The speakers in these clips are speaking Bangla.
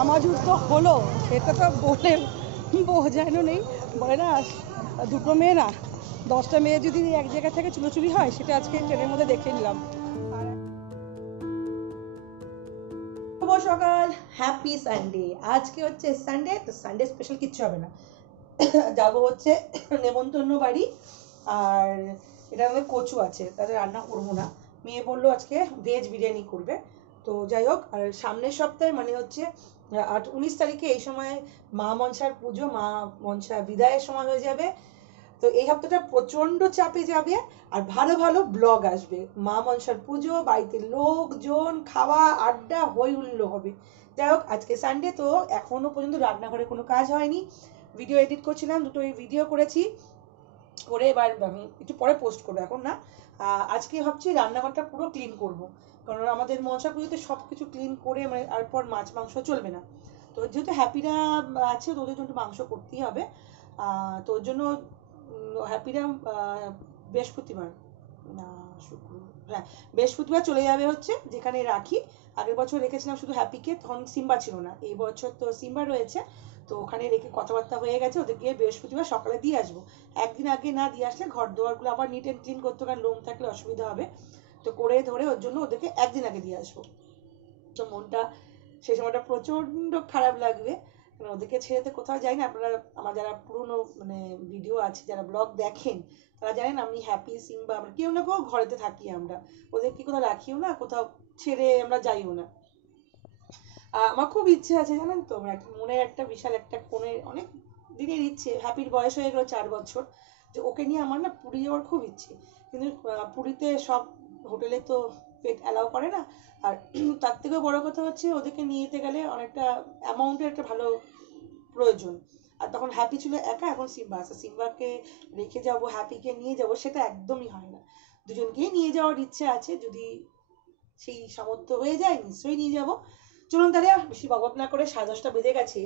চামাজুর তো হলো, সেটা তো বলে বোঝানো নেই। বলে না দুটো মেয়ে না 10টা মেয়ে যদি এক জায়গা থেকে চুলোচুলি হয়, সেটা আজকে ট্রেনের মধ্যে দেখে নিলাম। শুভ সকাল, হ্যাপি সানডে। আজকে হচ্ছে সানডে, তো সানডে স্পেশাল কিচ্ছু হবে না। যাব হচ্ছে নেমন্তন্ন বাড়ি, আর এটা আমাদের কচু আছে, তাদের রান্না করবো না। মেয়ে বললো আজকে ভেজ বিরিয়ানি করবে। তো যাই হোক, আর সামনের সপ্তাহে মানে হচ্ছে 19 তারিখে এই সময় মা মনসার পুজো, মা মনসা বিদায়ের সময় হয়ে যাবে। তো এই সপ্তাহটা প্রচন্ড চাপে যাবে, আর ভালো ভালো ব্লগ আসবে। মা মনসার পুজো, বাড়িতে লোকজন, খাওয়া আড্ডা হই হুল্লো হবে। যাই হোক, আজকে সানডে, তো এখনো পর্যন্ত রান্নাঘরে কোনো কাজ হয়নি। ভিডিও এডিট করছিলাম, দুটো ভিডিও করেছি, করে এবার আমি একটু পরে পোস্ট করবো, এখন না। আজকে ভাবছি রান্নাঘরটা পুরো ক্লিন করব, কারণ আমাদের মনসা পুজোতে সব কিছু ক্লিন করে মানে তারপর মাছ মাংস চলবে না। তো যেহেতু হ্যাপিরা আছে, তো ওদের জন্য মাংস করতেই হবে। তো ওর জন্য হ্যাপিরা বৃহস্পতিবার না শুক্র, হ্যাঁ বৃহস্পতিবার চলে যাবে হচ্ছে যেখানে রাখি। আগের বছর রেখেছিলাম শুধু হ্যাপিকে, তখন সিম্বা ছিল না। এই বছর তো সিম্বা রয়েছে, তো ওখানে রেখে কথাবার্তা হয়ে গেছে, ওদেরকে বৃহস্পতিবার সকালে দিয়ে আসবো। একদিন আগে না দিয়ে আসলে ঘর দোয়ারগুলো আবার নিট অ্যান্ড ক্লিন করতে, কারণ লোম থাকলে অসুবিধা হবে। তো করে ধরে ওর জন্য ওদেরকে একদিন আগে দিয়ে আসবো। তো মনটা সেই সময়টা প্রচণ্ড খারাপ লাগবে, কারণ ওদেরকে ছেড়ে তো কোথাও যাই না। আপনারা আমার যারা পুরনো মানে ভিডিও আছে, যারা ব্লগ দেখেন, তারা জানেন আমি হ্যাপি সিম্বা আমরা কেউ না কেউ ঘরেতে থাকি। আমরা ওদেরকে কোথাও রাখিও না, কোথাও ছেড়ে আমরা যাইও না। আমার খুব ইচ্ছে আছে জানেন তো, আমার মনের একটা বিশাল একটা কোণে অনেক দিনের ইচ্ছে। হ্যাপির বয়স হয়ে গেল 4 বছর, যে ওকে নিয়ে আমার না পুরী যাওয়ার খুব ইচ্ছে। কিন্তু পুরীতে সব হোটেলে তো পেট অ্যালাউ করে না। আর তার থেকেও বড় কথা হচ্ছে, ওদেরকে নিয়ে যেতে গেলে অনেকটা অ্যামাউন্টের একটা ভালো প্রয়োজন। আর তখন হ্যাপি ছিল একা, এখন সিম্বা আছে। সিম্বাকে রেখে যাব, হ্যাপিকে নিয়ে যাব, সেটা একদমই হয় না। দুজনকেই নিয়ে যাওয়ার ইচ্ছে আছে, যদি সেই সামর্থ্য হয়ে যায় নিশ্চয়ই নিয়ে যাব। চলুন তাহলে বেশি বকবক না করে, 10:30টা বেজে গেছে,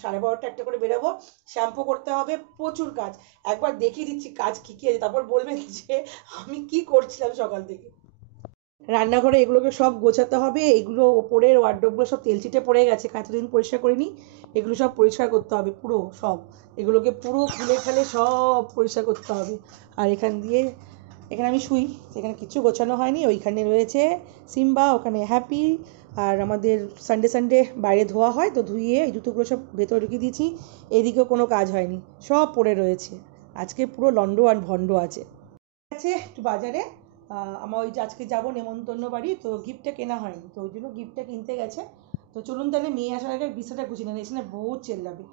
12:30 একটা করে বেরোবো। শ্যাম্পু করতে হবে, প্রচুর কাজ। একবার দেখিয়ে দিচ্ছি কাজ কি কি আছে, তারপর বলবেন যে আমি কি করছিলাম সকাল থেকে। রান্নাঘরে এগুলোকে সব গোছাতে হবে, এগুলো ওপরের ওয়ার্ডরোবগুলো সব তেল চিটে পড়ে গেছে, এতদিন পরিষ্কার করিনি। এগুলো সব পরিষ্কার করতে হবে পুরো সব, এগুলোকে পুরো খুলে খালে সব পরিষ্কার করতে হবে। আর এখানে আমি শুই, এখানে কিছু গোছানো হয়নি। ওইখানে রয়েছে সিম্বা, ওখানে হ্যাপি। আর আমাদের সানডে সানডে বাইরে ধোয়া হয়, তো ধুইয়ে এই জুতোগুলো সব ভেতরে ঢুকিয়ে দিয়েছি। এদিকেও কোনো কাজ হয়নি, সব পড়ে রয়েছে। আজকে পুরো লন্ড আর ভন্ড আছে। একটু বাজারে, আমার ওই যে আজকে যাবো নেমন্তন্ন বাড়ি, তো গিফটটা কেনা হয়নি, তো ওই জন্য গিফটটা কিনতে গেছে। তো চলুন তাহলে, মেয়ে আসার আগে বিছাটা গুছিয়ে নেন, এসে না বহুত চেল্লাবে।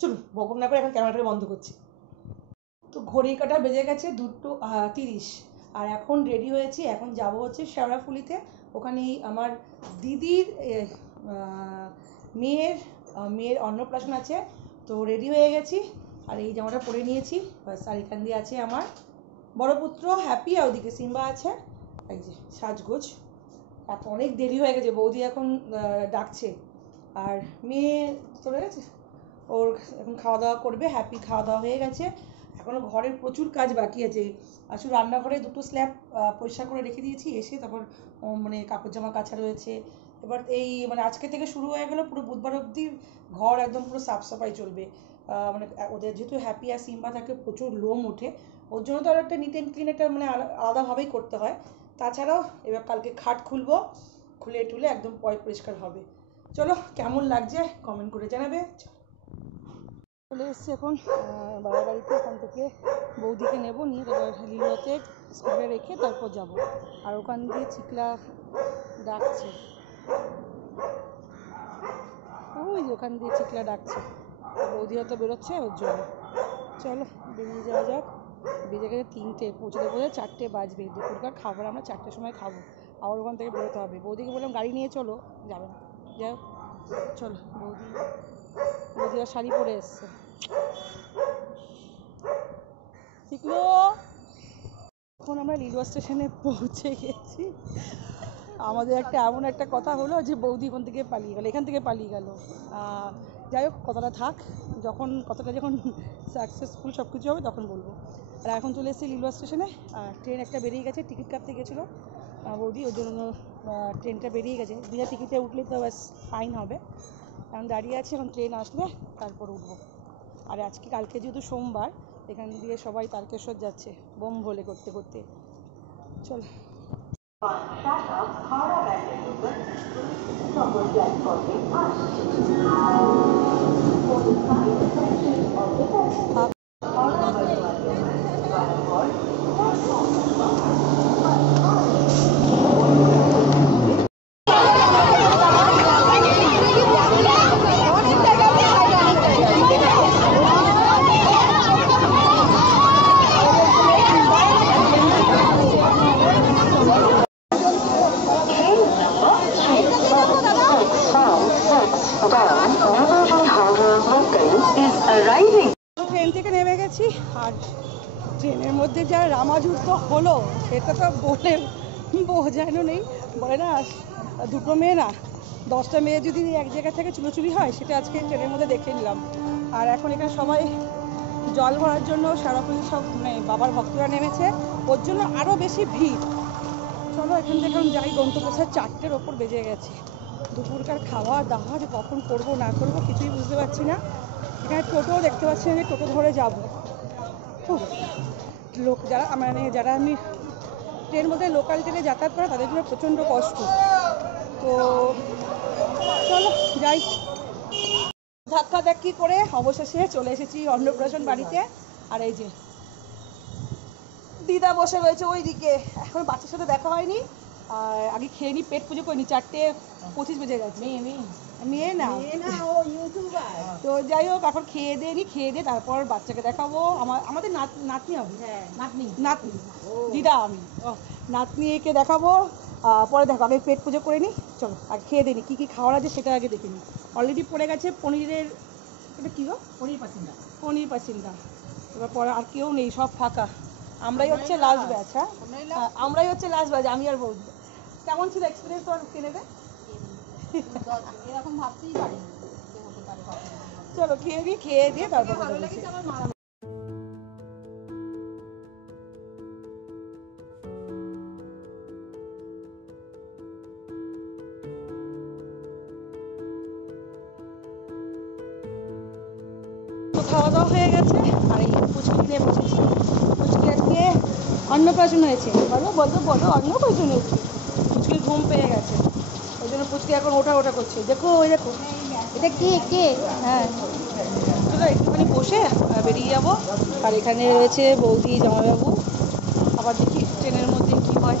চলুন বকবক না করে এখন ক্যামেরাটা বন্ধ করছি। তো ঘড়ি কাটা বেজে গেছে 2:30, আর এখন রেডি হয়েছি, এখন যাব হচ্ছে শেওড়াফুলিতে। ওখানেই আমার দিদির মেয়ের মেয়ের অন্নপ্রাশন আছে, তো রেডি হয়ে গেছি। আর এই জামাটা পরে নিয়েছি বাস। আর এখান দিয়ে আছে আমার বড় পুত্র হ্যাপি, আর ওদিকে সিম্বা আছে। এই যে সাজগোজ, এখন অনেক দেরি হয়ে গেছে, বৌদি এখন ডাকছে। আর মেয়ে চলে গেছে, ওর এখন খাওয়া দাওয়া করবে। হ্যাপি খাওয়া দাওয়া হয়ে গেছে, এখনও ঘরের প্রচুর কাজ বাকি আছে। আসলে রান্নাঘরে দুটো স্ল্যাব পরিষ্কার করে রেখে দিয়েছি, এসে তারপর মানে কাপড় জামা কাচা রয়েছে। এবার এই মানে আজকে থেকে শুরু হয়ে গেল, পুরো বুধবার অবধি ঘর একদম পুরো সাফ সাফাই চলবে। মানে ওদের যেহেতু হ্যাপি আর সিম্বা থাকে, প্রচুর লোম ওঠে, ওর জন্য তো আর একটা নিট অ্যান্ড ক্লিন একটা মানে আলাদাভাবেই করতে হয়। তাছাড়াও এবার কালকে খাট খুলবো, খুলে টুলে একদম পরিষ্কার হবে। চলো, কেমন লাগছে কমেন্ট করে জানাবে। চলে এসছি এখন বাবার বাড়িতে, এখান থেকে বৌদিকে নেব, নিয়ে তারপর লিলুয়াতে স্কুলে রেখে তারপর যাব। আর ওখান দিয়ে চিকলা ডাকছে, ওই ওখান দিয়ে চিকলা ডাকছে, বৌদি হয়তো বেরোচ্ছে ওর জন্য। চলো বেরিয়ে যাওয়া যাক। বেজে গেছে 3টে, পৌঁছতে পৌঁছে 4টে বাজবে। দুপুরকার খাবার আমরা 4টের সময় খাবো, আবার ওখান থেকে বেরোতে হবে। বৌদিকে বললাম গাড়ি নিয়ে চলো, যাবে না। যাই হোক চলো, বৌদি আর শাড়ি পরে এসছে। শিখলো, এখন আমরা লিলুয়া স্টেশনে পৌঁছে গেছি। আমাদের একটা এমন একটা কথা হলো যে বৌদি এখান থেকে পালিয়ে গেল, এখান থেকে পালিয়ে গেল। যাই হোক, কথাটা থাক, কথাটা যখন সাকসেসফুল সব কিছু হবে তখন বলবো। আর এখন চলে এসেছি লিলুয়া স্টেশনে, ট্রেন একটা বেরিয়ে গেছে, টিকিট কাটতে গেছিলো বৌদি, ওর জন্য ট্রেনটা বেরিয়ে গেছে। বিনা টিকিটে উঠলে তো ব্যাস ফাইন হবে। এখন দাঁড়িয়ে আছি, এখন ট্রেন আসলে তারপর উঠবো। আর আজকে কালকে যেহেতু সোমবার, এখান দিয়ে সবাই তারকেশ্বর যাচ্ছে বোম ভোলে করতে করতে। চল। ট্রেন থেকে নেমে গেছি, আর ট্রেনের মধ্যে যা রামাযুদ্ধ হলো সেটা তো বলে বোঝানো নেই। বলে না দুটো মেয়ে না 10টা মেয়ে যদি এক জায়গা থেকে চুলোচুলি হয়, সেটা আজকে ট্রেনের মধ্যে দেখে নিলাম। আর এখন এখানে সবাই জল ভরার জন্য সারাপুরি সব বাবার ভক্তরা নেমেছে, ওর জন্য আরও বেশি ভিড়। চলো এখান থেকে এখন যাই, গন্তব্যস্থল 4টের ওপর বেজে গেছে। দুপুরকার খাওয়া দাওয়া যে কখন করবো না করবো কিছুই বুঝতে পারছি না। এখানে টোটো দেখতে পাচ্ছি না, যে টোটো ধরে যাবো। লোক যারা যারা আমি ট্রেন মধ্যে লোকাল ট্রেনে যাতায়াত করে তাদের জন্য প্রচণ্ড কষ্ট। তো চলো যাই। ধাক্কি করে অবশেষে চলে এসেছি অন্নপ্রাশন বাড়িতে। আর এই যে দিদা বসে রয়েছে ওই দিকে, এখন বাচ্চার সাথে দেখা হয়নি। আর আগে খেয়ে নিই, পেট পুজো করিনি, 4:25 বেজে গেছে। মেয়ে না ও ইউটিউবার। তো যাই হোক, এখন খেয়ে দিয়ে তারপর বাচ্চাকে দেখাবো। আমাদের নাতনি হবে। হ্যাঁ নাতনি দিদা আমি নাতনিকে দেখাবো। পরে দেখো, আগে পেট পুজো করে নিই। চলো আগে খেয়ে দিই, কী কী খাওয়ার আছে সেটা আগে দেখে নিই। অলরেডি পড়ে গেছে পনিরের, এটা কী গো, পনির পাসিন্দা। এবার পরে আর কেউ নেই, সব ফাঁকা। আমরাই হচ্ছে লাস্ট ব্যাচ। হ্যাঁ আমরাই হচ্ছে লাস্ট ব্যাচ, আমি আর বৌদি। কেমন ছিল এক্সপিরিয়েন্স তোর ট্রেনেতে? এরকম ভাবতেই পারি চলো খেয়ে দিয়ে তারপর কথা বলছি। খাওয়া দাওয়া হয়ে গেছে, আর এই পুচকি নিয়ে বসেছি। পুচকি আজকে অন্নপ্রাশন হয়েছে, বলো অন্নপ্রাশন হয়েছে। পুচকির ঘুম পেয়ে গেছে, ওই জন্য পুচকি এখন ওঠা করছে। দেখো ওই দেখো, এটা কে হ্যাঁ চলো একটুখানি বসে বেরিয়ে যাবো। আর এখানে রয়েছে বৌদি জামাইবাবু। আবার দেখি ট্রেনের মধ্যে কী হয়।